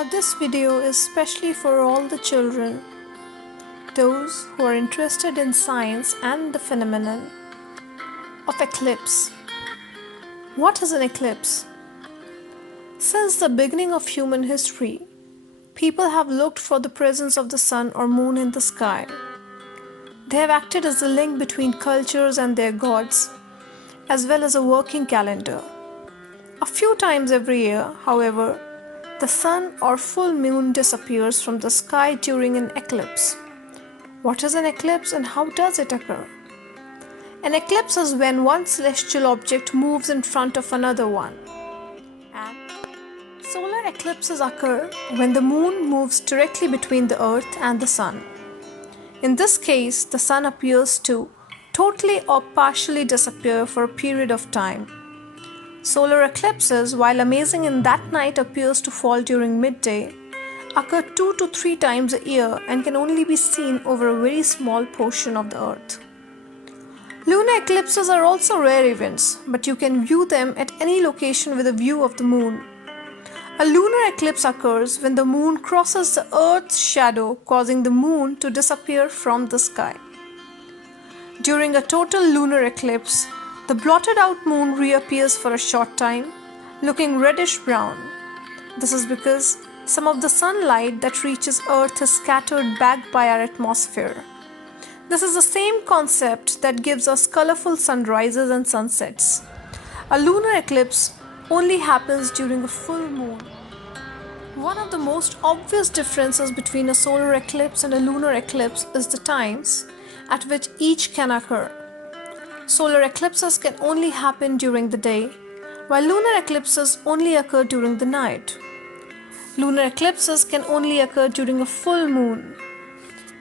This video is specially for all the children, those who are interested in science and the phenomenon of eclipse. What is an eclipse? Since the beginning of human history, people have looked for the presence of the sun or moon in the sky. They have acted as a link between cultures and their gods, as well as a working calendar. A few times every year, however, the sun or full moon disappears from the sky during an eclipse. What is an eclipse and how does it occur? An eclipse is when one celestial object moves in front of another one. And solar eclipses occur when the moon moves directly between the earth and the sun. In this case, the sun appears to totally or partially disappear for a period of time. Solar eclipses, while amazing in that night appears to fall during midday, occur 2 to 3 times a year and can only be seen over a very small portion of the earth. Lunar eclipses are also rare events, but you can view them at any location with a view of the moon. A lunar eclipse occurs when the moon crosses the earth's shadow, causing the moon to disappear from the sky. During a total lunar eclipse, the blotted out moon reappears for a short time, looking reddish-brown. This is because some of the sunlight that reaches Earth is scattered back by our atmosphere. This is the same concept that gives us colorful sunrises and sunsets. A lunar eclipse only happens during a full moon. One of the most obvious differences between a solar eclipse and a lunar eclipse is the times at which each can occur. Solar eclipses can only happen during the day, while lunar eclipses only occur during the night. Lunar eclipses can only occur during a full moon.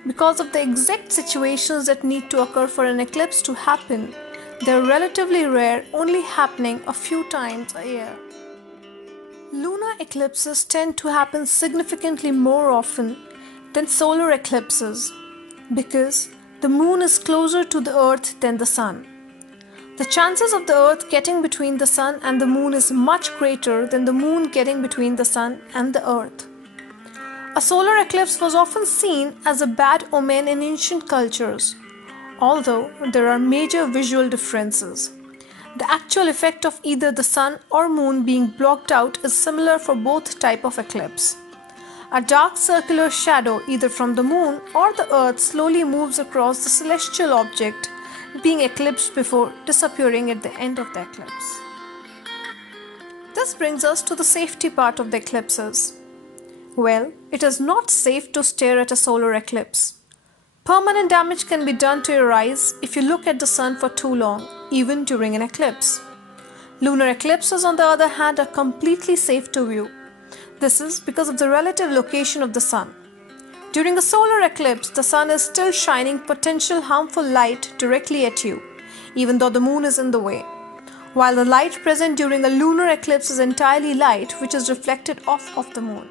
Because of the exact situations that need to occur for an eclipse to happen, they are relatively rare, only happening a few times a year. Lunar eclipses tend to happen significantly more often than solar eclipses because the moon is closer to the earth than the sun. The chances of the earth getting between the sun and the moon is much greater than the moon getting between the sun and the earth. A solar eclipse was often seen as a bad omen in ancient cultures, although there are major visual differences. The actual effect of either the sun or moon being blocked out is similar for both types of eclipse. A dark circular shadow either from the moon or the earth slowly moves across the celestial object, being eclipsed before disappearing at the end of the eclipse. This brings us to the safety part of the eclipses. Well, it is not safe to stare at a solar eclipse. Permanent damage can be done to your eyes if you look at the sun for too long, even during an eclipse. Lunar eclipses, on the other hand, are completely safe to view. This is because of the relative location of the sun. During a solar eclipse, the sun is still shining potential harmful light directly at you, even though the moon is in the way. While the light present during a lunar eclipse is entirely light, which is reflected off of the moon.